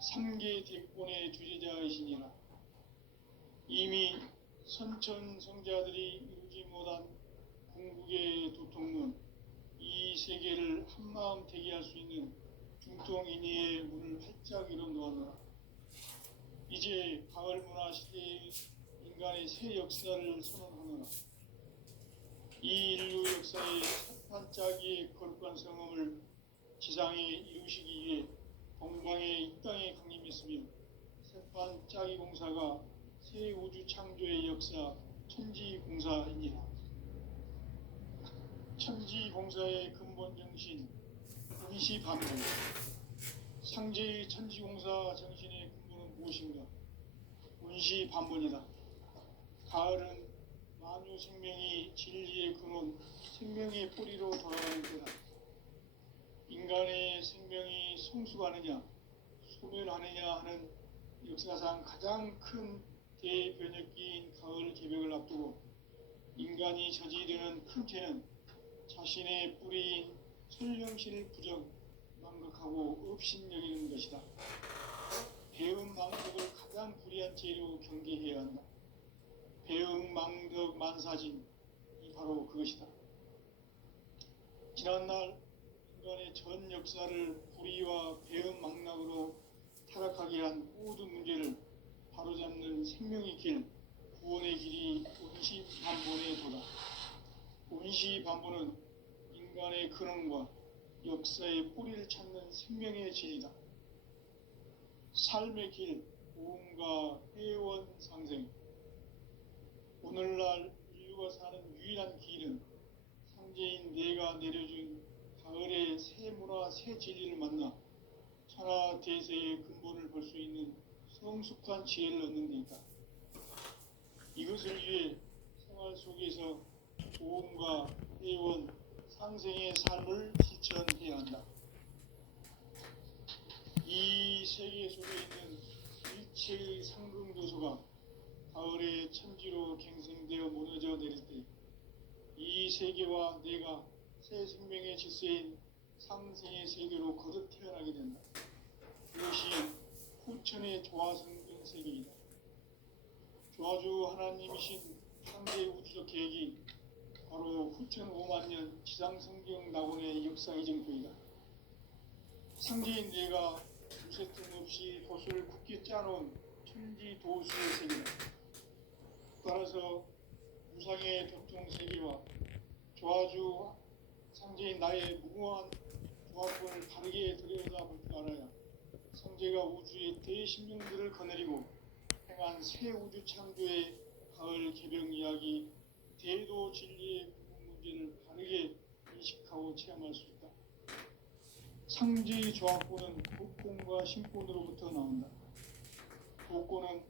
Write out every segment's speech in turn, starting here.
삼계 대권의 주제자이시니라. 이미 선천성자들이 이루지 못한 궁극의 도통문, 이 세계를 한마음 되게 할 수 있는 중통인의의 문을 활짝 열어 놓았노라. 이제 가을 문화 시대의 인간의 새 역사를 선언하노라. 이 인류 역사의 첫 반짝이의 거룩한 성음을 지상에 이루시기 위해 동방의 이 땅에 강림했으며 새 반짝이 공사가 새 우주 창조의 역사 천지공사입니다. 천지공사의 근본 정신 운시반본. 상제의 천지공사 정신의 근본은 무엇인가? 운시반본이다. 가을은 만유 생명이 진리의 근원, 생명의 뿌리로 돌아가는 때다. 인간의 생명이 성숙하느냐, 소멸하느냐 하는 역사상 가장 큰 대변혁기인 가을 개벽을 앞두고 인간이 저지르는 큰 죄는 자신의 뿌리인 설령신을 부정, 망각하고 업신여기는 것이다. 배음 망덕을 가장 불의한 죄로 경계해야 한다. 배음 망덕 만사진이 바로 그것이다. 지난날 인간의 전 역사를 불의와 배음 망락으로 타락하게 한 모든 문제를 바로잡는 생명의 길, 구원의 길이 운시반본의 도다. 운시반본은 인간의 근원과 역사의 뿌리를 찾는 생명의 진리다. 삶의 길, 보험과 회원 상생. 오늘날 인류가 사는 유일한 길은 상제인 내가 내려준 가을의 새 문화, 새 진리를 만나 천하 대세의 근본을 볼 수 있는 성숙한 지혜를 얻는 데 있다. 이것을 위해 생활 속에서 보험과 회원, 상생의 삶을 실천해야 한다. 이 세계 속에 있는 일체의 상승교소가 가을의 천지로 갱생되어 무너져 내릴 때 이 세계와 내가 새 생명의 질서인 상생의 세계로 거듭 태어나게 된다. 이것이 후천의 조화성경 세계이다. 조화주 하나님이신 상대 우주적 계획이 바로 후천 5만년 지상성경 낙원의 역사 이정표이다. 상제인 내가 무쇠 틈 없이 도수를 굳게 짜놓은 천지 도수의 세계다. 따라서 무상의 도통 세계와 조화주 상제인 나의 무궁한 조화권을 바르게 들여다볼 줄 알아야 상제가 우주의 대신령들을 거느리고 행한 새 우주 창조의 가을 개벽 이야기, 대도 진리의 구분 문제를 바르게 인식하고 체험할 수 있다. 상제의 조화권은 도권과 신권으로부터 나온다. 도권은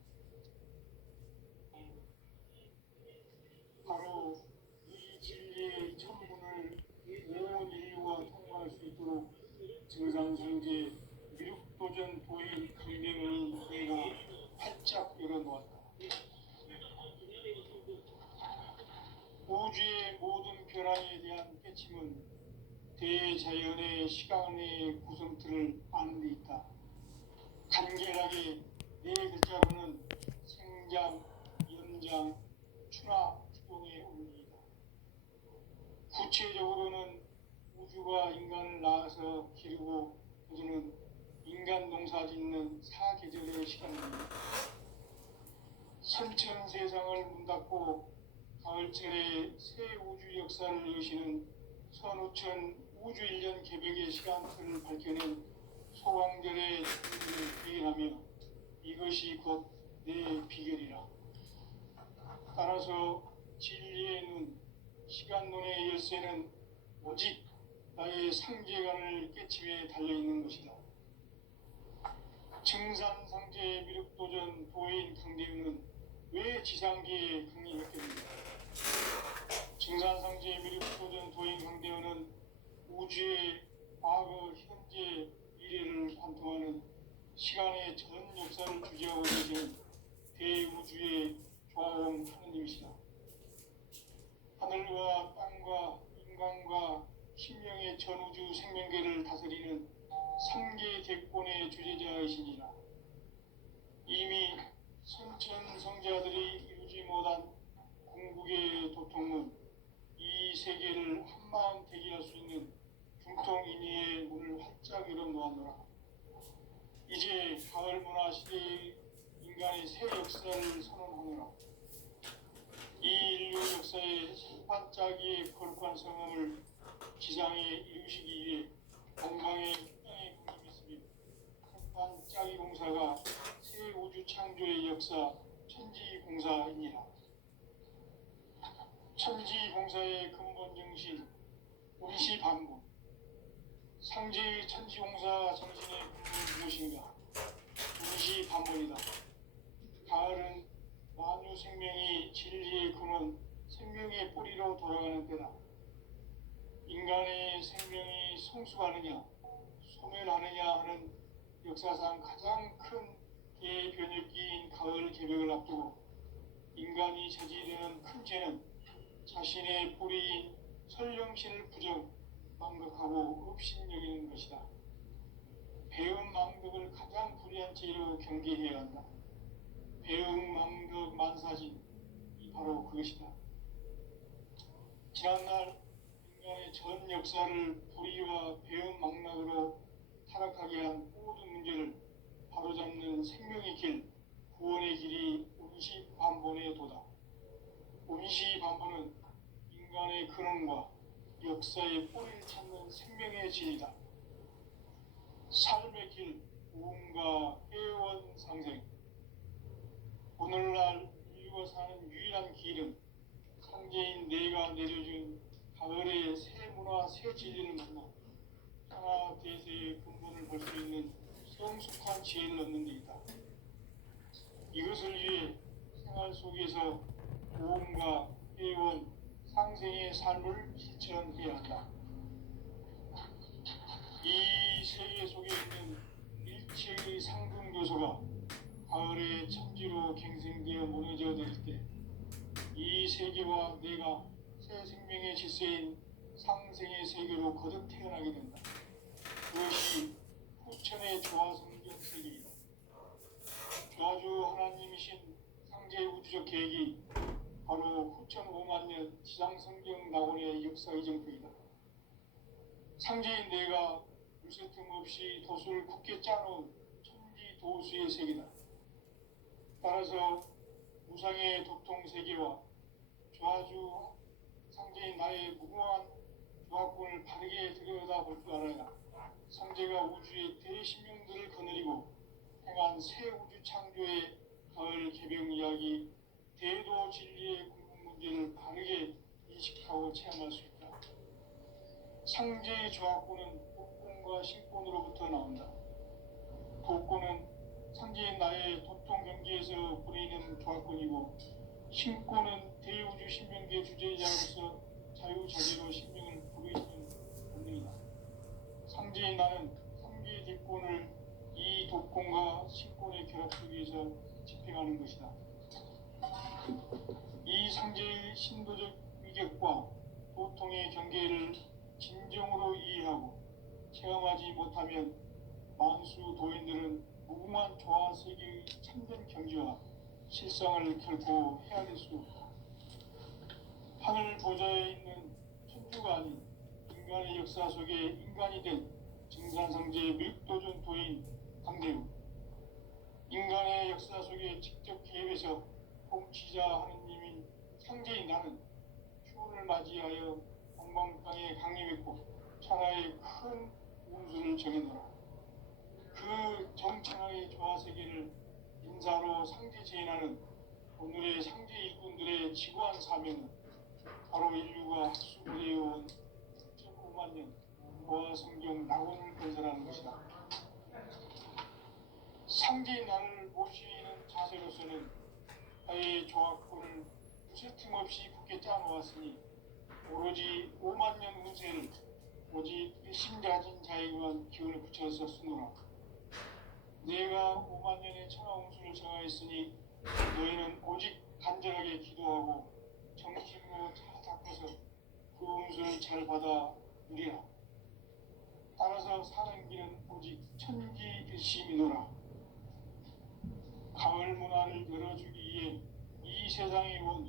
바로 이 진리의 천문을 온 인류가 통과할 수 있도록 증상상제 미륵도전 도인 강령을 내가 활짝 열어놓았다. 우주의 모든 변화에 대한 깨침은 대자연의 시간의 구성틀을 아는 데 있다. 간결하게 네 글자로는 생장, 연장, 추나 추동의 원리이다. 구체적으로는 우주가 인간을 낳아서 기르고 거두는 인간 농사 짓는 사계절의 시간입니다. 선천 세상을 문 닫고 가을철에 새 우주 역사를 여시는 선우천 우주 1년 개벽의 시간틀을 밝혀낸 소왕절의 진리를 비견하며 이것이 곧 내 비결이라. 따라서 진리의 눈, 시간론의 열쇠는 오직 나의 상제관을 깨침에 달려있는 것이다. 증산상제 미륵도전 도인 강대우는 왜 지상계에 강림했겠는가? 증산상제 미륵도전 도인 강대우는 우주의 과거, 현재, 미래를 관통하는 시간의 전 역사를 주재하고 계시는 대우주의 조화원 하느님이시다. 하늘과 땅과 인간과 신령의 전우주 생명계를 다스리는 삼계 대권의 주제자이시니라. 이미 선천성자들이 이루지 못한 궁극의 도통은 이 세계를 한마음 대기할 수 있는 중통인의의 문을 활짝 열어놓았노라. 이제 가을 문화 시대의 인간의 새 역사를 선언하노라. 이 인류 역사의 반짝이의 거룩한 성음을 지상에 이루시기 위해 건강의 땅에 공임했으며 반짝이 공사가 새 우주 창조의 역사 천지공사이니라. 천지공사의 근본 정신 운시반복. 상제의 천지공사 정신의 근본은 무엇인가? 운시반복이다. 가을은 만유 생명이 진리의 근원, 생명의 뿌리로 돌아가는 때다. 인간의 생명이 성숙하느냐, 소멸하느냐 하는 역사상 가장 큰 대변혁기인 가을 개벽을 앞두고 인간이 저지르는 큰 죄는 자신의 뿌리인 설령신을 부정, 망각하고 업신여기는 것이다. 배음 망덕을 가장 불의한 죄로 경계해야 한다. 배음 망덕 만사진이 바로 그것이다. 지난날 인간의 전 역사를 불의와 배음 망락으로 타락하게 한 모든 문제를 바로잡는 생명의 길, 구원의 길이 운시반본의 도다. 운시반본은 인간의 근원과 역사의 뿌리를 찾는 생명의 진이다. 삶의 길, 우음과 회원상생. 오늘날 인류가 사는 유일한 길은 상제인 내가 내려준 가을의 새 문화, 새 진리를 만나 하나 대세의 근본을 볼 수 있는 성숙한 지혜를 얻는 데 있다. 이것을 위해 생활 속에서 보험과 회원, 상생의 삶을 실천해야 한다. 이 세계 속에 있는 일체의 상등 요소가 가을의 천지로 갱생되어 무너져 내릴 때 이 세계와 내가 새 생명의 질서인 상생의 세계로 거듭 태어나게 된다. 그것이 후천의 조화성경 세계이다. 조화주 하나님이신 상제의 우주적 계획이 바로 후천 5만 년 지상성경 낙원의 역사 이정표이다. 상제인 내가 물새틈 없이 도수를 굳게 짜놓은 천지 도수의 세계다. 따라서 무상의 도통 세계와 조화주 상제인 나의 무궁한 조합군을 바르게 들여다볼 줄 알아야 상제가 우주의 대신명들을 거느리고 행한 새 우주 창조의 가을 개병 이야기, 대도 진리의 궁극 문제를 바르게 인식하고 체험할 수 있다. 상제의 조합군은 복군과 신권으로부터 나온다. 복군은 상제인 나의 도통 경계에서 부리는 조합군이고, 신권은 대우주 신명계 주제자로서 자유자재로 신명을 부르시는 본능이다. 상제인 나는 상계 뒷권을 이 독권과 신권의 결합 속에서 집행하는 것이다. 이 상제의 신도적 위격과 도통의 경계를 진정으로 이해하고 체험하지 못하면 만수 도인들은 무궁한 조화 세계의 참된 경지와 실상을 결코 헤아릴 수 없다. 하늘 보좌에 있는 천주가 아닌 인간의 역사 속에 인간이 된 증산상제의 밀도전 도인 강대우, 인간의 역사 속에 직접 개입해서 통치자 하느님인 상제인 나는 추운을 맞이하여 동방땅에 강림했고 천하의 큰 운수를 정해놓으라. 그 정천하의 조화세계를 인사로 상제 제인하는 오늘의 상제 일꾼들의 지구한 사명은 바로 인류가 학수부대해온 5만 년 조화성경 낙원을 건설하는 것이다. 상제인 나를 모시는 자세로서는 나의 조합권을 무쇠 틈 없이 굳게 짜놓았으니 오로지 5만 년 운세를 오직 일심가진 자에게만 기운을 붙여서 쓰노라. 내가 5만 년의 천하 운수를 정하였으니 너희는 오직 간절하게 기도하고 정심으로 잘 닦아서 그 운수를 잘 받아 누리라. 따라서 사는 길은 오직 천지일심이노라. 하늘 문화를 열어주기 위해 이 세상에 온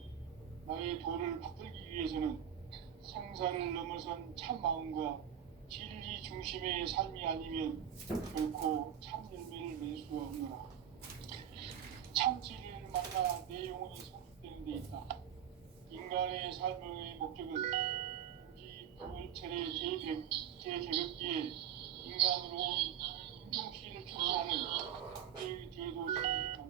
나의 도를 받들기 위해서는 생사를 넘어선 참 마음과 진리 중심의 삶이 아니면 결코 참 열매를 낼 수 없노라. 참 진리를 만나 내 영혼이 성숙되는 데 있다. 인간의 삶의 목적은 오직 가을철의 재개벽기에 인간으로 온 인종시를 추구하는 대도시를 만나는 것이다.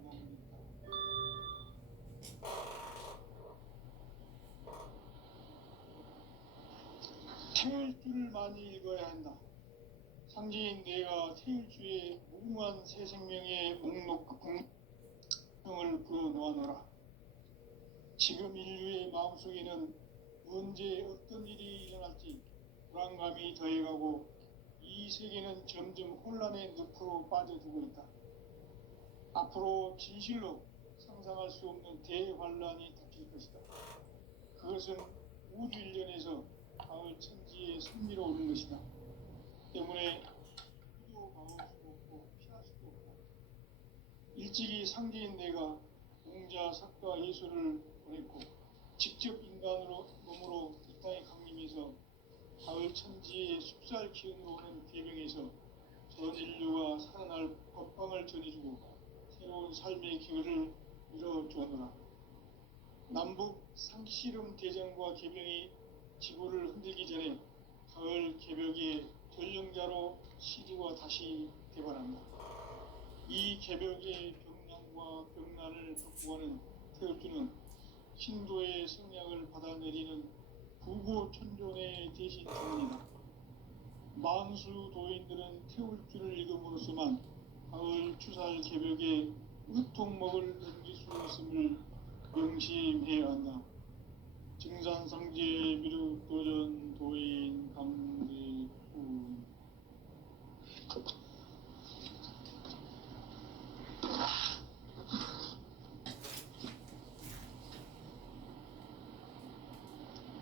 태일주를 많이 읽어야 한다. 상제인 내가 태일주의 무궁한 새 생명의 목록을 풀어놓아노라. 지금 인류의 마음속에는 언제 어떤 일이 일어날지 불안감이 더해가고 이 세계는 점점 혼란의 늪으로 빠져들고 있다. 앞으로 진실로 상상할 수 없는 대환란이 닥칠 것이다. 그것은 우주 일련에서 가을 천지에 승리로 오는 것이다. 때문에 누구도 막을 수 없고 피할 수도 없다. 일찍이 상제인 내가 공자, 석가, 예수를 보냈고 직접 인간으로 몸으로 이 땅에 강림해서 가을 천지의 숲살 기운으로 오는 대명에서 전 인류가 살아날 법방을 전해주고 새로운 삶의 기회를 이뤄주었노라. 남북 상씨름 대전과 개병이 지구를 흔들기 전에 가을 개벽의 전령자로 시리와 다시 개발한다. 이 개벽의 병난과 병난을 극복하는 태울주는 신도의 성량을 받아내리는 부고천존의 대신 주문이다. 만수 도인들은 태울주를 읽음으로써만 가을 추살 개벽의 으통목을 넘길 수 있음을 명심해야 한다. 증산상제 미륵도전 도인 강대훈.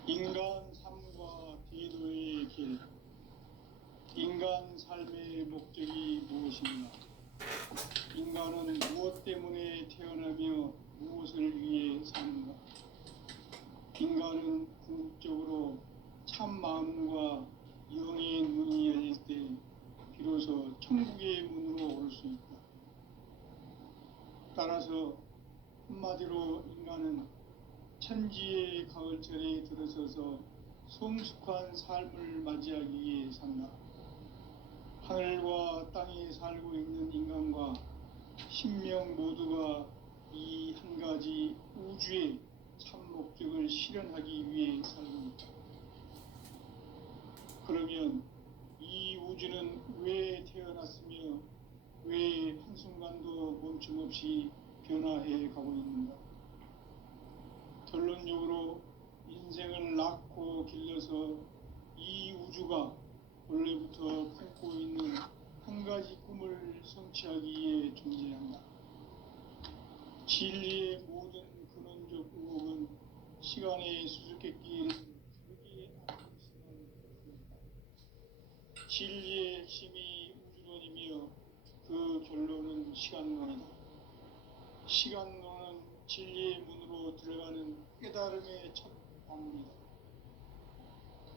인간 삶과 대도의 길. 인간 삶의 목적이 무엇인가? 인간은 무엇 때문에 태어나며 무엇을 위해 사는가? 인간은 궁극적으로 참 마음과 영의 문이 열릴 때 비로소 천국의 문으로 올 수 있다. 따라서 한마디로 인간은 천지의 가을철에 들어서서 성숙한 삶을 맞이하기 위해 산다. 하늘과 땅에 살고 있는 인간과 신명 모두가 이 한 가지 우주의 참 목적을 실현하기 위해 살고 있다. 그러면 이 우주는 왜 태어났으며 왜 한순간도 멈춤없이 변화해 가고 있는가? 결론적으로 인생을 낳고 길러서 이 우주가 원래부터 품고 있는 한 가지 꿈을 성취하기 위해 존재한다. 진리의 모든 근원적 의혹은 시간의 수수께끼를 크게 안고 있음을 뜻합니다. 진리의 핵심이 우주론이며 그 결론은 시간론이다. 시간론은 진리의 문으로 들어가는 깨달음의 첫 방문이다.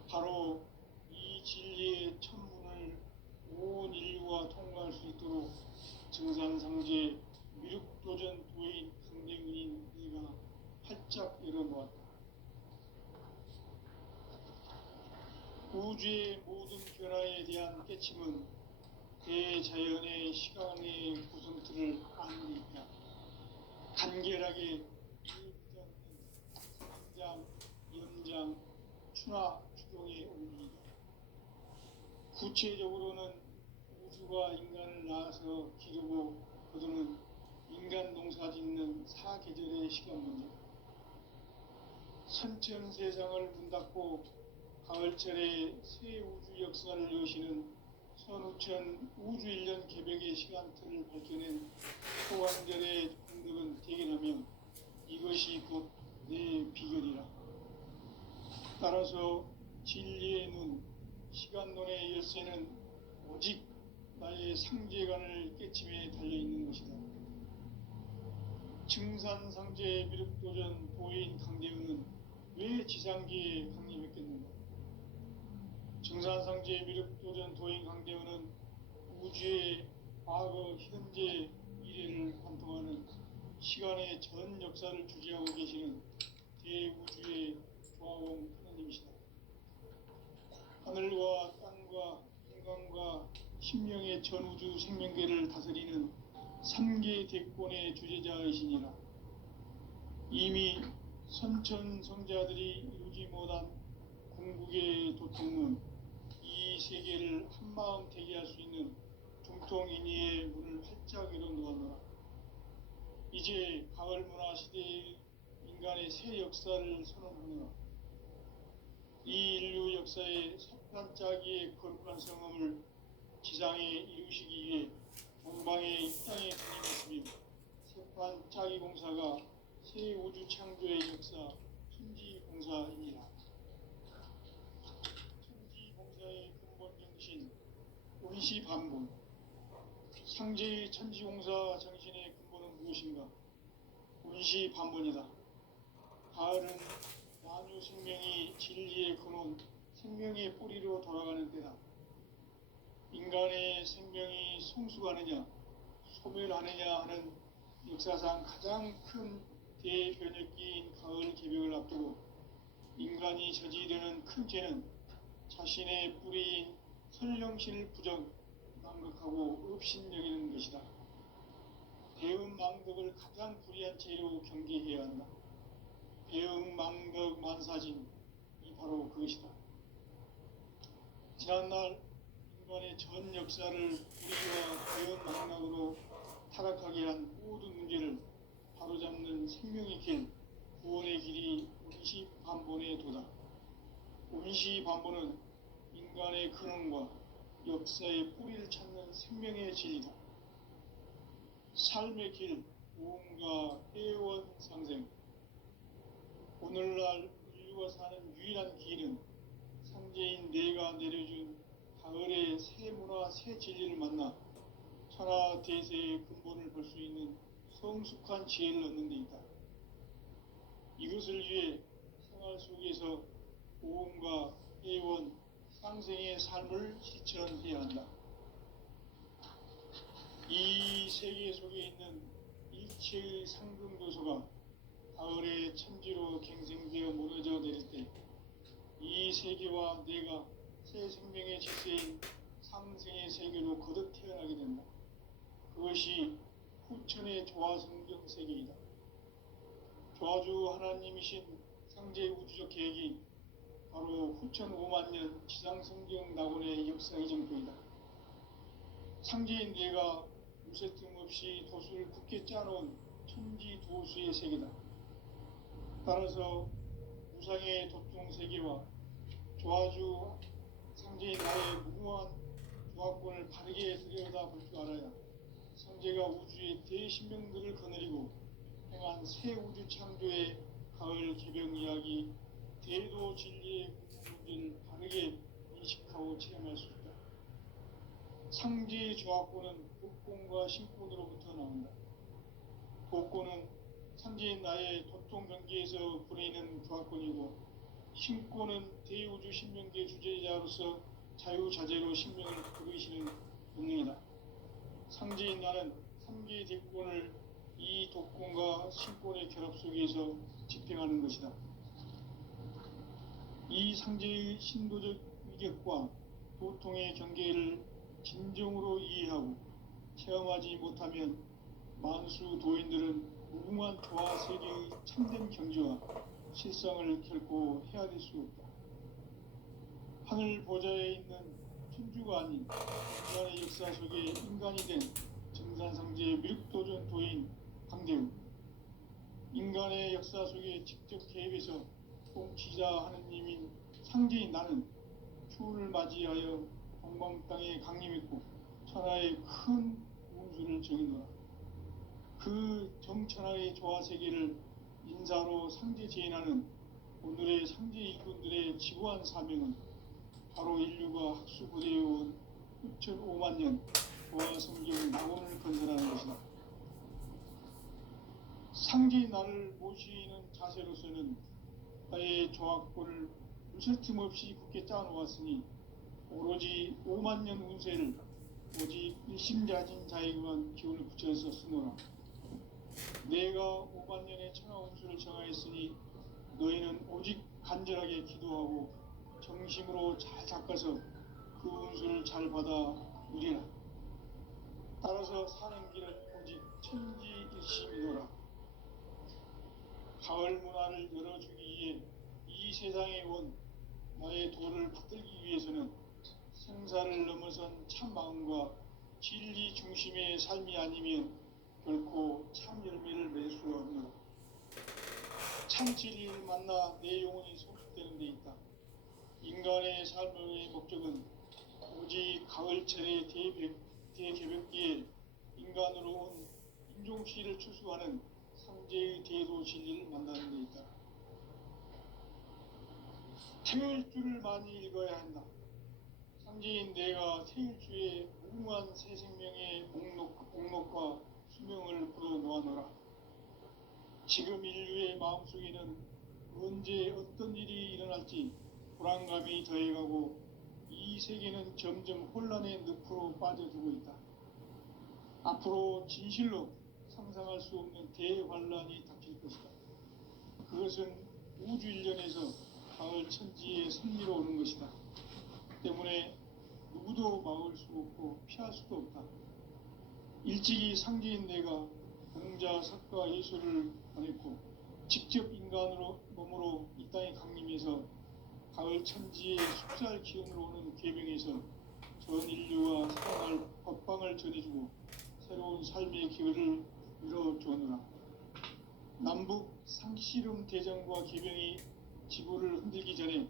바로 이 진리의 첫 문을 온 인류가 통과할 수 있도록 증산상제 미륵도전 도인 강대훈인 네가 활짝 열어놓았다. 우주의 모든 변화에 대한 깨침은 대자연의 시간의 구성틀을 아는 데 있다. 간결하게 이어지지 않는 상장, 연장, 추나 추동의 원리이다. 구체적으로는 우주가 인간을 낳아서 기르고 거두는 인간 농사 짓는 사계절의 시간 문제다. 선천세상을 문 닫고 가을철에 새 우주 역사를 여시는 선우천 우주일년 개벽의 시간틀을 밝혀낸 소환절의 공덕은 대견하며 이것이 곧 내 비결이라. 따라서 진리의 눈, 시간론의 열쇠는 오직 나의 상제관을 깨침에 달려있는 것이다. 증산상제 미륵도전 도인 강대우는 왜 지상기에 강림했겠는가? 증산상제 미륵도전 도인 강대우는 우주의 과거, 현재, 미래를 관통하는 시간의 전 역사를 주재하고 계시는 대우주의 조화공 하나님이시다. 하늘과 땅과 인간과 신명의 전우주 생명계를 다스리는 3계 대권의 주재자이시니라. 이미 선천성자들이 이루지 못한 궁극의 도통문, 이 세계를 한마음 되게 할 수 있는 중통인의의 문을 활짝 열어 놓았노라. 이제 가을 문화 시대의 인간의 새 역사를 선언하노라. 이 인류 역사의 석탄짜기의 거룩한 성음을 지상에 이루시기 위해 동방의 이 땅에 강림했으며 석탄짜기 공사가 새 우주 창조의 역사 천지공사입니다. 천지공사의 근본 정신 원시반본. 상제의 천지공사 정신의 근본은 무엇인가? 원시반본이다. 가을은 만유 생명이 진리의 근원, 생명의 뿌리로 돌아가는 때다. 인간의 생명이 성숙하느냐, 소멸하느냐 하는 역사상 가장 큰 대변혁기인 가을 개벽을 앞두고 인간이 저지르는 큰 죄는 자신의 뿌리인 설령신을 망각하고 업신여기는 것이다. 배은망덕을 가장 불의한 죄로 경계해야 한다. 배은망덕 만사진이 바로 그것이다. 지난날 인간의 전 역사를 불의와 배은망덕으로 타락하게 한 모든 문제를 바로잡는 생명의 길, 구원의 길이 원시반본의 도다. 원시반본은 인간의 근원과 역사의 뿌리를 찾는 생명의 진리다. 삶의 길, 모험과 회원 상생. 오늘날 인류가 사는 유일한 길은 상제인 내가 내려준 가을의 새 문화, 새 진리를 만나 천하 대세의 근본을 볼 수 있는 성숙한 지혜를 얻는 데 있다. 이것을 위해 생활 속에서 모험과 회원, 상생의 삶을 실천해야 한다. 이 세계 속에 있는 일체의 상금 요소가 가을의 천지로 갱생되어 무너져 내릴 때 이 세계와 내가 새 생명의 질서인 상생의 세계로 거듭 태어나게 된다. 그것이 후천의 조화성경 세계이다. 조화주 하나님이신 상제 우주적 계획이 바로 후천 5만 년 지상성경 낙원의 역사의 정표이다. 상제인 내가 무쇠 틈 없이 도수를 굳게 짜놓은 천지 도수의 세계다. 따라서 무상의 도통 세계와 조화주 상제인 나의 무궁한 조화권을 바르게 들여다볼 줄 알아야 상제가 우주의 대신명들을 거느리고 행한 새 우주 창조의 가을 개벽 이야기, 대도 진리의 문제를 바르게 인식하고 체험할 수 있다. 상제의 조화권은 복권과 신권으로부터 나온다. 복권은 상제인 나의 도통 경계에서 부리는 조화권이고, 신권은 대우주 신명계 주제자로서 자유자재로 신명을 부르시는 본능이다. 상제인 나는 3계 대권을 이 독권과 신권의 결합 속에서 집행하는 것이다. 이 상제의 신도적 위격과 도통의 경계를 진정으로 이해하고 체험하지 못하면 만수 도인들은 무궁한 조화 세계의 참된 경지와 실상을 결코 헤아릴 수 없다. 하늘 보좌에 있는 천주가 아닌 인간의 역사 속에 인간이 된 증산상제 미륵도전 도인 강대우. 인간의 역사 속에 직접 개입해서 통치자 하느님인 상제인 나는 추운을 맞이하여 동방 땅에 강림했고 천하의 큰 운수를 정해놓아. 그 정천하의 조화세계를 인사로 상제 재인하는 오늘의 상제 일꾼들의 지구한 사명은 바로 인류가 학수고대해온 후천 5만 년 조화성경 낙원을 건설하는 것이다. 상제의 나를 모시는 자세로서는 나의 조합권을 무쇠틈 없이 굳게 짜놓았으니 오로지 5만 년 운세를 오직 일심자진 자에게만 기운을 붙여서 쓰노라. 내가 5만 년의 천하 운수를 정하였으니 너희는 오직 간절하게 기도하고 정심으로 잘 닦아서 그 운수를 잘 받아 누리라. 따라서 사는 길은 오직 천지일심이노라. 가을 문화를 열어주기 위해 이 세상에 온 나의 도를 받들기 위해서는 생사를 넘어선 참 마음과 진리 중심의 삶이 아니면 결코 참 열매를 맺을 수가 없노라. 참 진리를 만나 내 영혼이 성숙되는 데 있다. 인간의 삶의 목적은 오직 가을철의 대개벽기에 인간으로 온 인종시를 추수하는 상제의 대도 진리를 만나는 데 있다. 태일주를 많이 읽어야 한다. 상제인 내가 태일주의 무궁한 새 생명의 목록과 수명을 풀어놓아노라. 지금 인류의 마음속에는 언제 어떤 일이 일어날지 불안감이 더해가고 이 세계는 점점 혼란의 늪으로 빠져들고 있다. 앞으로 진실로 상상할 수 없는 대환란이 닥칠 것이다. 그것은 우주 일련에서 가을 천지의 섭리로 오는 것이다. 때문에 누구도 막을 수 없고 피할 수도 없다. 일찍이 상제인 내가 공자, 석가, 예수를 보냈고 직접 인간으로 몸으로 이 땅에 강림해서 가을 천지의 숲살 기운으로 오는 계명에서 전 인류와 살아갈 법방을 전해주고 새로운 삶의 기회를 열어주었노라. 남북 상씨름 대전과 계병이 지구를 흔들기 전에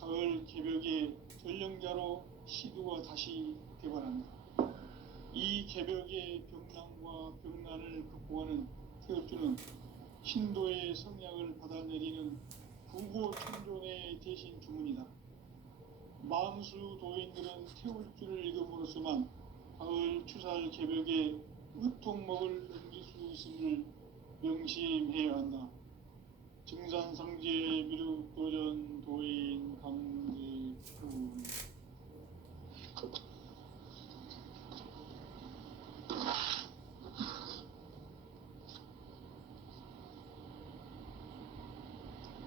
가을 개벽의 전령자로 시두가 다시 되관한다. 이 개벽의 병난과 병난을 극복하는 태엽주는 신도의 성량을 받아내리는 구고천존의 대신 주문이다. 만수 도인들은 태울주를 읽음으로써만 가을 추살 개벽의 으통목을 넘길 수 있음을 명심해야 한다. 증산상제 미륵도전 도인 강제품.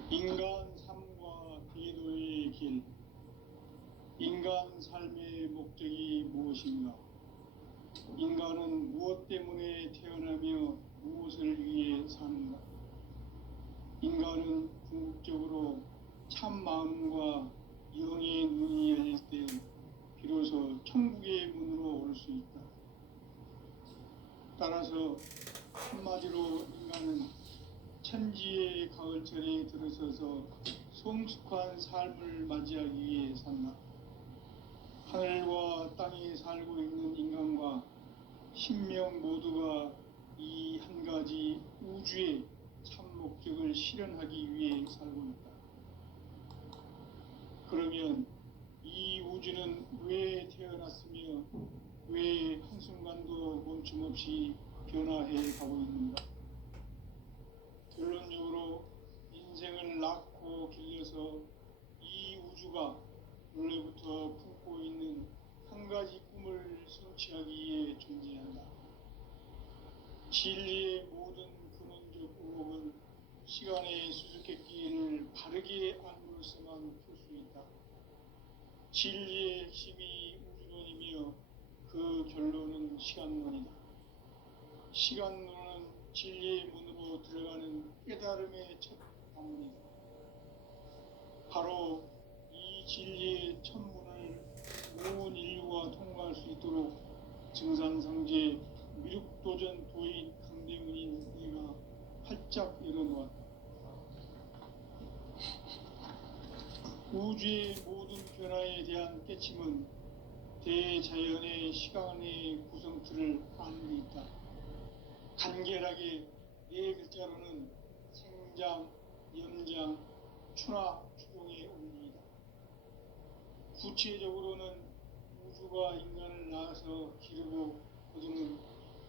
인간 삶과 기도의 길. 인간 삶의 목적이 무엇인가? 인간은 무엇 때문에 태어나며 무엇을 위해 사는가? 인간은 궁극적으로 참 마음과 영의 눈이 열릴 때 비로소 천국의 문으로 올 수 있다. 따라서 한마디로 인간은 천지의 가을철에 들어서서 성숙한 삶을 맞이하기 위해 산다. 하늘과 땅에 살고 있는 인간과 신명 모두가 이 한 가지 우주의 참 목적을 실현하기 위해 살고 있다. 그러면 이 우주는 왜 태어났으며 왜 한순간도 멈춤없이 변화해 가고 있는가? 결론적으로 인생을 낳고 길러서 이 우주가 원래부터 품고 있는 한 가지 꿈을 성취하기 위해 존재한다. 진리의 모든 근원적 의혹은 시간의 수수께끼를 바르게 알므로서만 풀 수 있다. 진리의 핵심이 우주론이며 그 결론은 시간론이다. 시간론은 진리의 문으로 들어가는 깨달음의 첫 방문이다. 바로 이 진리의 첫 문을 온 인류가 통과할 수 있도록 증산상제 미륵도전 도인 강대문인 내가 활짝 열어놓았다. 우주의 모든 변화에 대한 깨침은 대자연의 시간의 구성틀을 아는 데 있다. 간결하게 네 글자로는 생장, 염장, 추나, 추동의 원리이다. 구체적으로는 우주가 인간을 낳아서 기르고 거두는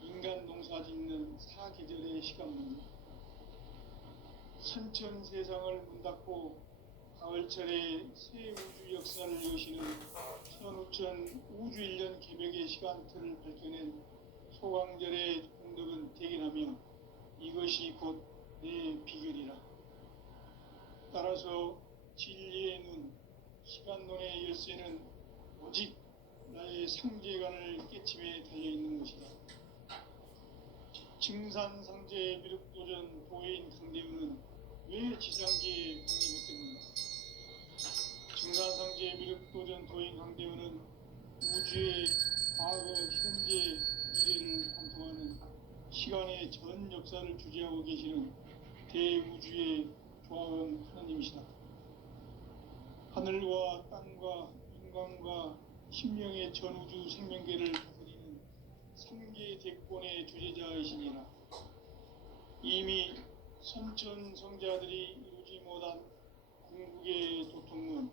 인간 농사 짓는 사계절의 시간문이다. 선천 세상을 문 닫고 가을철에 새 우주 역사를 여시는 선우천 우주일년 개벽의 시간틀을 밝혀낸 소강절의 공덕은 대견하며 이것이 곧 내 비결이라. 따라서 진리의 눈, 시간론의 열쇠는 오직 나의 상제관을 깨침에 달려있는 것이다. 증산상제 미륵도전 도인 강대우는 왜 지상계에 강림했겠는가? 증산상제 미륵도전 도인 강대우는 우주의 과거, 현재, 미래를 관통하는 시간의 전 역사를 주재하고 계시는 대우주의 조화원 하나님이시다. 하늘과 땅과 인간과 신명의 전우주 생명계를 다스리는 삼계 대권의 주재자이시니라. 이미 선천 성자들이 이루지 못한 궁극의 도통문,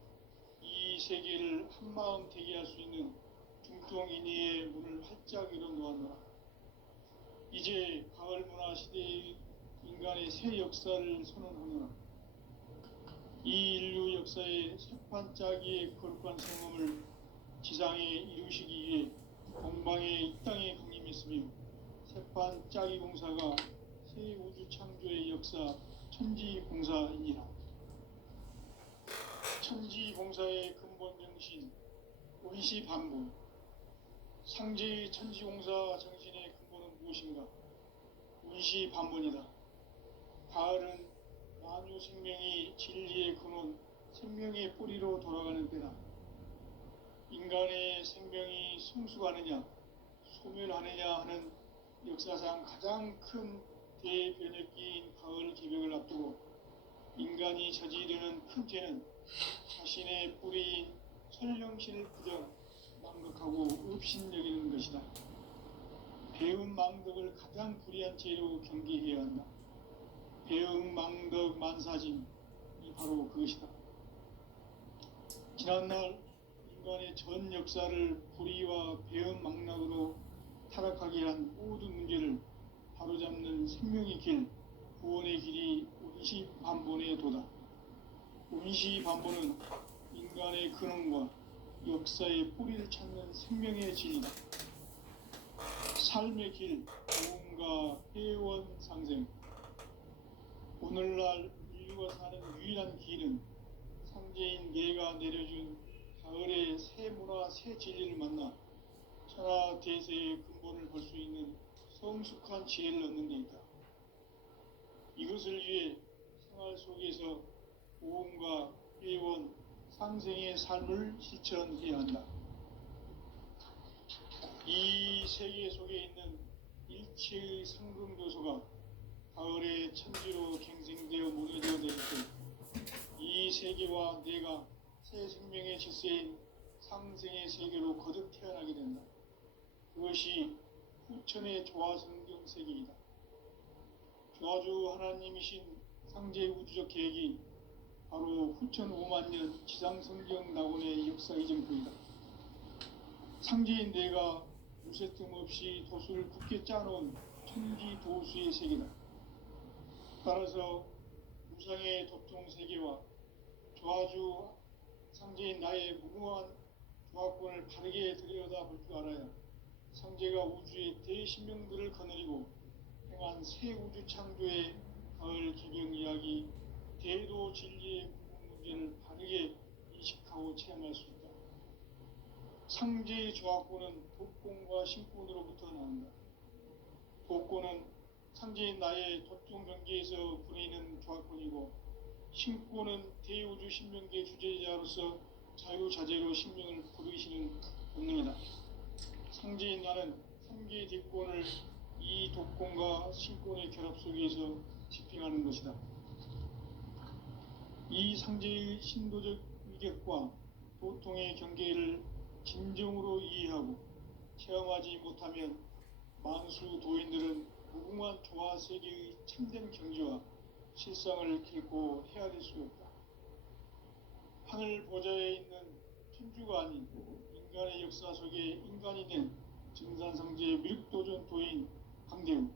이 세계를 한마음 되게 할 수 있는 중통인의의 문을 활짝 열어 놓았노라. 이제 가을 문화 시대의 인간의 새 역사를 선언하노라. 이 인류 역사의 새판짜기의 거룩한 성험을 지상에 이루시기 위해 공방에 이 땅에 강림했으며 새판짜기 공사가 새 우주 창조의 역사 천지봉사이니라. 천지봉사의 근본 정신 의시반분. 상제의 천지공사 정신의 근본은 무엇인가? 의시반분이다. 가을은 만유 생명이 진리의 근원, 생명의 뿌리로 돌아가는 때다. 인간의 생명이 성숙하느냐, 소멸하느냐 하는 역사상 가장 큰 대변혁기인 가을 개벽을 앞두고 인간이 저지르는 큰 죄는 자신의 뿌리인 설령신을 부정, 망덕하고 업신여기는 것이다. 배음 망덕을 가장 불의한 죄로 경계해야 한다. 배음 망덕 만사진이 바로 그것이다. 지난날 인간의 전 역사를 불의와 배음 망락으로 타락하게 한 모든 문제를 바로잡는 생명의 길, 구원의 길이 운시반본의 도다. 운시반본은 인간의 근원과 역사의 뿌리를 찾는 생명의 진리다. 삶의 길, 도움과 회원 상생. 오늘날 인류가 사는 유일한 길은 상제인 내가 내려준 가을의 새 문화, 새 진리를 만나 천하 대세의 근본을 볼 수 있는 성숙한 지혜를 얻는 데 있다. 이것을 위해 생활 속에서 도움과 회원, 상생의 삶을 실천해야 한다. 이 세계 속에 있는 일체의 상금 요소가 가을의 천지로 갱생되어 무너져 내릴 때 이 세계와 내가 새 생명의 질서인 상생의 세계로 거듭 태어나게 된다. 그것이 후천의 조화성경 세계이다. 조화주 하나님이신 상제 우주적 계획이 바로 후천 5만년 지상성경 낙원의 역사 이정표이다. 상제인 내가 무쇠 틈 없이 도수를 굳게 짜놓은 천지 도수의 세계다. 따라서 무상의 도통 세계와 조화주 상제인 나의 무궁한 조화권을 바르게 들여다볼 줄 알아야 상제가 우주의 대신명들을 거느리고 행한 새 우주 창조의 가을 개벽 이야기, 대도 진리의 궁극 문제를 바르게 인식하고 체험할 수 있다. 상제의 조화권은 독권과 신권으로부터 나온다. 독권은 상제인 나의 도통 경계에서 부리는 조화권이고, 신권은 대우주 신명계 주제자로서 자유자재로 신명을 부르시는 본능이다. 상제인 나는 3개의 뒷권을 이 독권과 신권의 결합 속에서 집행하는 것이다. 이 상제의 신도적 위격과 도통의 경계를 진정으로 이해하고 체험하지 못하면 만수 도인들은 무궁한 조화 세계의 참된 경지와 실상을 결코 헤아릴 수 없다. 하늘 보좌에 있는 천주가 아닌 인간의 역사 속에 인간이 된 증산상제 미륵도전 도인 강대우.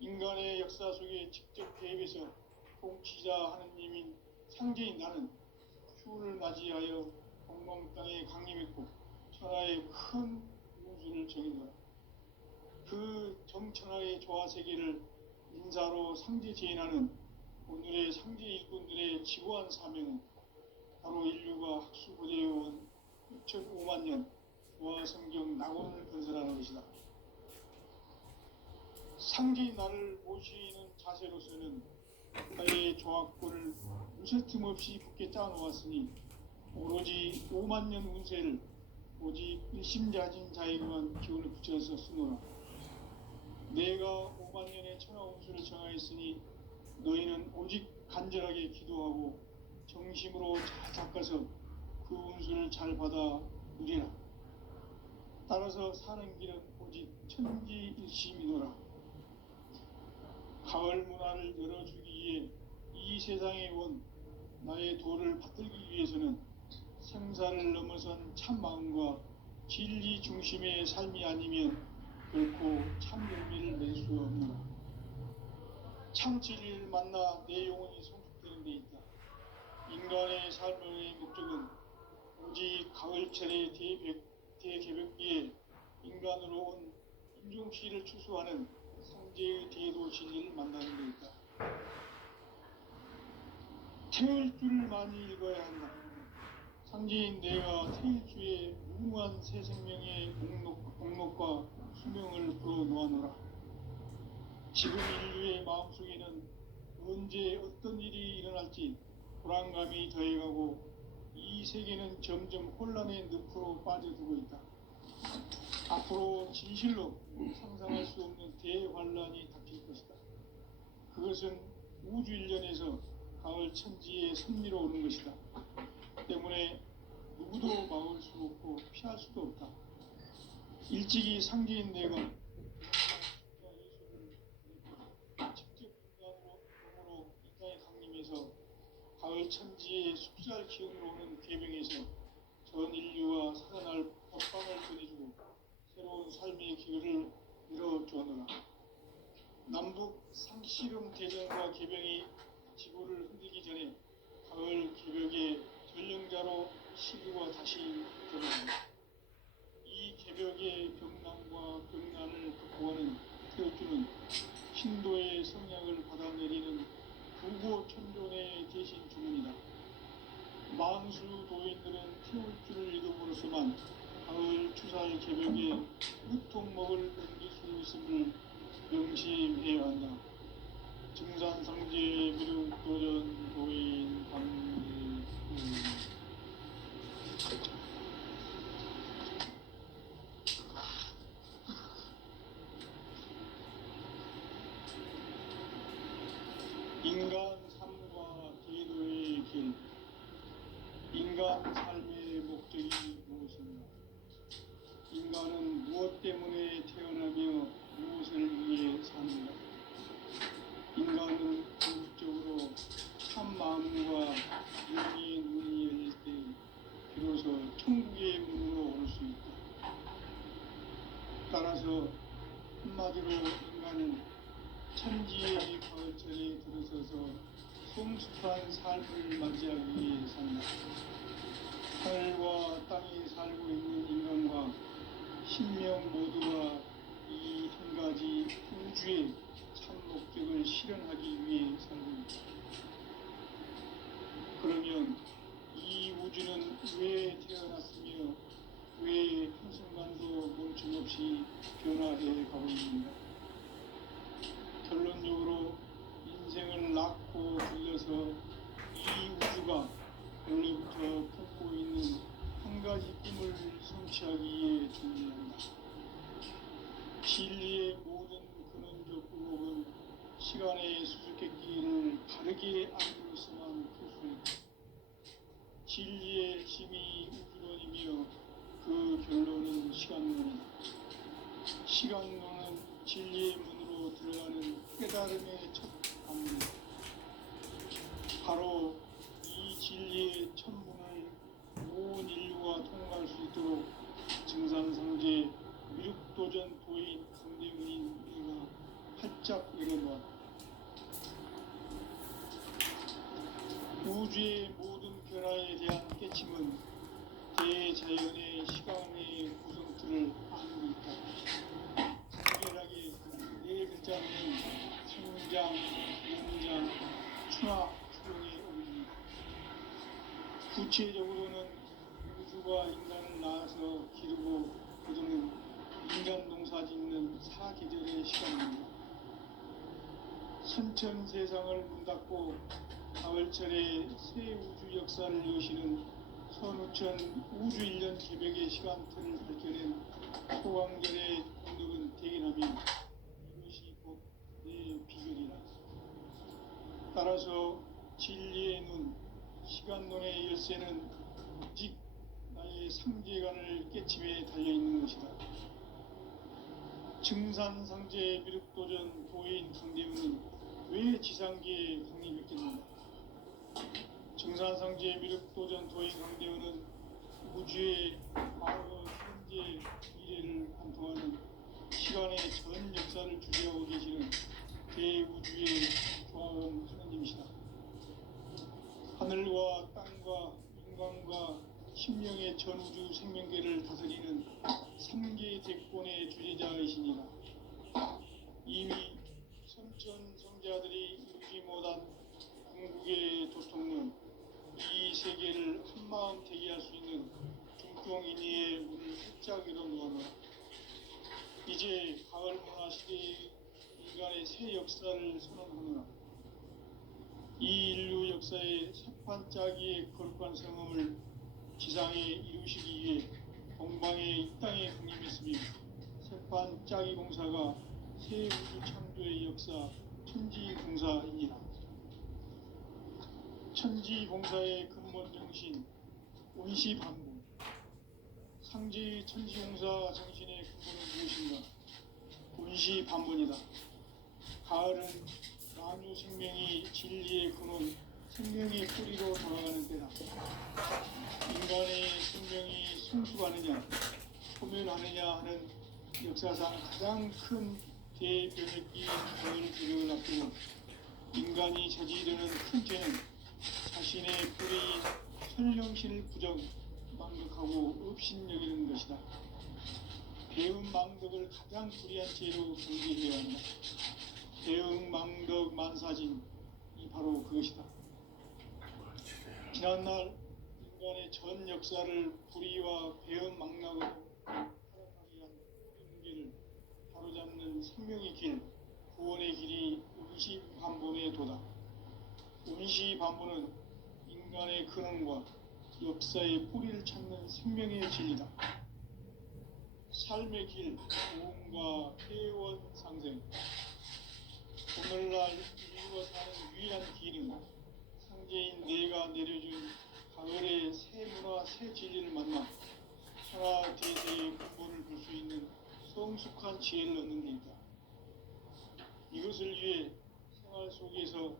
인간의 역사 속에 직접 개입해서 통치자 하느님인 상제인 나는 휴를 맞이하여 동방 땅에 강림했고 천하의 큰 운수를 정했노라. 그 정천하의 조화세계를 인사로 상제 제인하는 오늘의 상제 일꾼들의 지고한 사명은 바로 인류가 학수고대해온 6,500만 년 조화성경 낙원을 건설하는 것이다. 상제인 나를 모시는 자세로서는 나의 조합권을 무쇠틈 없이 굳게 짜놓았으니 오로지 5만 년 운세를 오직 일심자진 자에게만 기운을 붙여서 쓰노라. 내가 5만 년의 천하 운수를 정하였으니 너희는 오직 간절하게 기도하고 정심으로 잘 닦아서 그 운수를 잘 받아 누리라. 따라서 사는 길은 오직 천지일심이노라. 가을 문화를 열어주기 위해 이 세상에 온 나의 도를 받들기 위해서는 생사를 넘어선 참 마음과 진리 중심의 삶이 아니면 결코 참 열매를 낼 수 없노라. 참 진리를 만나 내 영혼이 성숙되는 데 있다. 인간의 삶의 목적은 오직 가을철의 대개벽기에 인간으로 온 인종시를 추수하는 상제의 대도 진리를 만나는 데 있다. 태일주를 많이 읽어야 한다. 상제인 내가 태일주의 무궁한 새 생명의 목록과 수명을 풀어놓아노라. 지금 인류의 마음속에는 언제 어떤 일이 일어날지 불안감이 더해가고 이 세계는 점점 혼란의 늪으로 빠져들고 있다. 앞으로 진실로 상상할 수 없는 대환란이 닥칠 것이다. 그것은 우주 일련에서 가을 천지의 섭리로 오는 것이다. 때문에 누구도 막을 수 없고 피할 수도 없다. 일찍이 상제인 내가 직접 인간으로 이 땅에 강림해서 가을 천지의 숲살 기운으로 오는 계명에서 전 인류와 살아날 법방을 전해주고 새로운 삶의 기회를 열어주었노라. 남북 상씨름 대전과 계병이 지구를 흔들기 전에 가을 개벽의 전령자로 시구가 다시 드러난다. 이 개벽의 병난과 병난을 극복하는 태어주는 신도의 성향을 받아내리는 부고천존의 대신 주문이다. 만수 도인들은 태울주를 읽음으로써만 가을 추살 개벽의 유통목을 옮길 수 있음을 명심해야 한다. 증산상제 미륵도전 도인 강대수 인간 삶과 기도의 길. 인간 삶의 목적이 무엇인가? 인간은 무엇 때문에 태어나며 무엇을 위해 사는가? 인간은 궁극적으로 참 마음과 영의 문이 열릴 때 비로소 천국의 문으로 올 수 있다. 따라서 한마디로 인간은 천지의 가을철에 들어서서 성숙한 삶을 맞이하기 위해 산다. 하늘과 땅에 살고 있는 인간과 신명 모두가 이 한 가지 우주의 참 목적을 실현하기 위해 살고 있다. 그러면 이 우주는 왜 태어났으며 왜 한순간도 멈춤없이 변화해 가고 있는가? 결론적으로 인생을 낳고 길러서 이 우주가 원래부터 품고 있는 한 가지 꿈을 성취하기 위해 존재한다. 진리의 모든 근원적 의혹은 시간의 수수께끼를 바르게 알고서만 풀 수 있다. 진리의 힘이 우주론이며 그 결론은 시간론이다. 시간론은 진리의 문으로 들어가는 깨달음의 첫 방문이다. 바로 이 진리의 첫 문을 온 인류가 통과할 수 있도록 증산상제 미륵도전 도인 강대훈인 우리가 활짝 열어놓았다. 우주의 모든 변화에 대한 깨침은 대자연의 시간의 구성틀을 아는 것이다. 간결하게 네 글자로는 성장, 연장, 추락, 추동의 어머니입니다. 구체적으로는 우주가 인간을 낳아서 기르고 거두는 인간 농사 짓는 사계절의 시간입니다. 선천 세상을 문 닫고 가을철에 새 우주 역사를 여시는 선우천 우주 1년 개벽의 시간틀을 밝혀낸 소강절의 공덕은 대견하며 이것이 곧 내 비결이라. 따라서 진리의 눈, 시간론의 열쇠는 오직 나의 상제관을 깨침에 달려있는 것이다. 증산상제 미륵도전 도인 강대우는 왜 지상계에 강림했겠는가? 증산상제 미륵도전 도인 강대우는 우주의 과거, 현재, 미래를 관통하는 시간의 전 역사를 주재하고 계시는 대우주의 조화음 하느님이시다. 하늘과 땅과 인간과 심령의 전우주 생명계를 다스리는 3계 대권의 주제자이시니라. 이미 선천 성자들이 이루지 못한 궁극의 도통론, 이 세계를 한마음 대기할 수 있는 중경인의의 문을 활짝 열어놓아라. 이제 가을 문화 시대의 인간의 새 역사를 선언하노라. 이 인류 역사의 새판짜기의 거룩한 성음을 지상에 이루시기 위해 동방의 이 땅에 강림했으며 새판짜기 공사가 새 우주 창조의 역사 천지공사이니라. 천지공사의 근본 정신 온시반복. 상지 천지공사 정신의 근본은 무엇인가? 온시반복이다. 가을은 만유 생명이 진리의 근원, 생명의 뿌리로 돌아가는 때다. 인간의 생명이 성숙하느냐, 소멸하느냐 하는 역사상 가장 큰 대변혁기인 가을 개벽을 앞두고 인간이 저지르는 큰 죄는 자신의 뿌리인 천령신을 부정, 망덕하고 업신여기는 것이다. 배운 망덕을 가장 불의한 죄로 경계해야 한다. 배응 망덕 만사진, 이 바로 그것이다. 지난날 인간의 전 역사를 불의와 배응 망락으로 타락하게 한 문제를 바로잡는 생명의 길, 구원의 길이 온시반본의 도다. 온시반본은 인간의 근원과 역사의 뿌리를 찾는 생명의 진리다. 삶의 길, 고음과 회원 상생. 오늘날 인류가 사는 유일한 길은 상제인 내가 내려준 가을의 새 문화, 새 진리를 만나 천하 대세의 근본을 볼 수 있는 성숙한 지혜를 얻는 데 있다. 이것을 위해 생활 속에서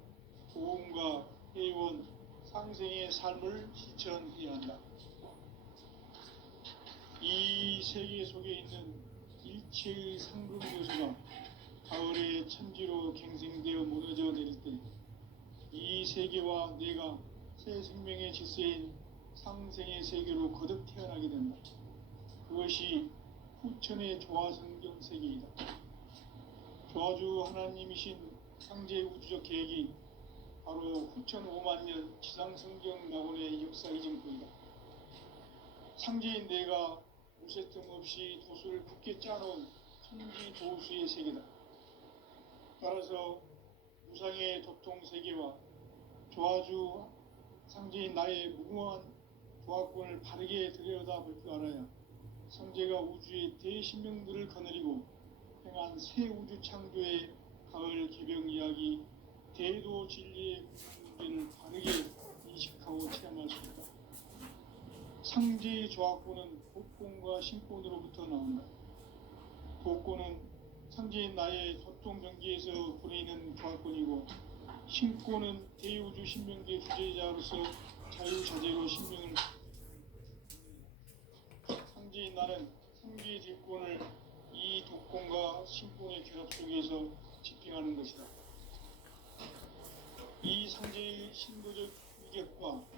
고음과 회원, 상생의 삶을 실천해야 한다. 이 세계 속에 있는 일체의 상금 요소가 가을의 천지로 갱생되어 무너져 내릴 때 이 세계와 내가 새 생명의 질서인 상생의 세계로 거듭 태어나게 된다. 그것이 후천의 조화성경 세계이다. 조화주 하나님이신 상제 우주적 계획이 바로 후천 5만 년 지상성경 낙원의 역사 이정표이다. 상제인 내가 무쇠 틈 없이 도수를 굳게 짜놓은 천지 도수의 세계다. 따라서 무상의 도통 세계와 조화주 상제인 나의 무궁한 조화권을 바르게 들여다볼 줄 알아야 상제가 우주의 대신명들을 거느리고 행한 새 우주 창조의 가을 개벽 이야기, 대도 진리의 문제를 바르게 인식하고 체험할 수 있다. 상제의 조화권은 복권과 신권으로부터 나온다. 복권은 상제인 나의 도통 경계에서 보내는 조화권이고, 신권은 대우주 신명계 주제자로서 자유자재로 신명을 상제인 나는 상계의 대권을 이 독권과 신권의 결합 속에서 집행하는 것이다. 이 상제의 신도적 주객과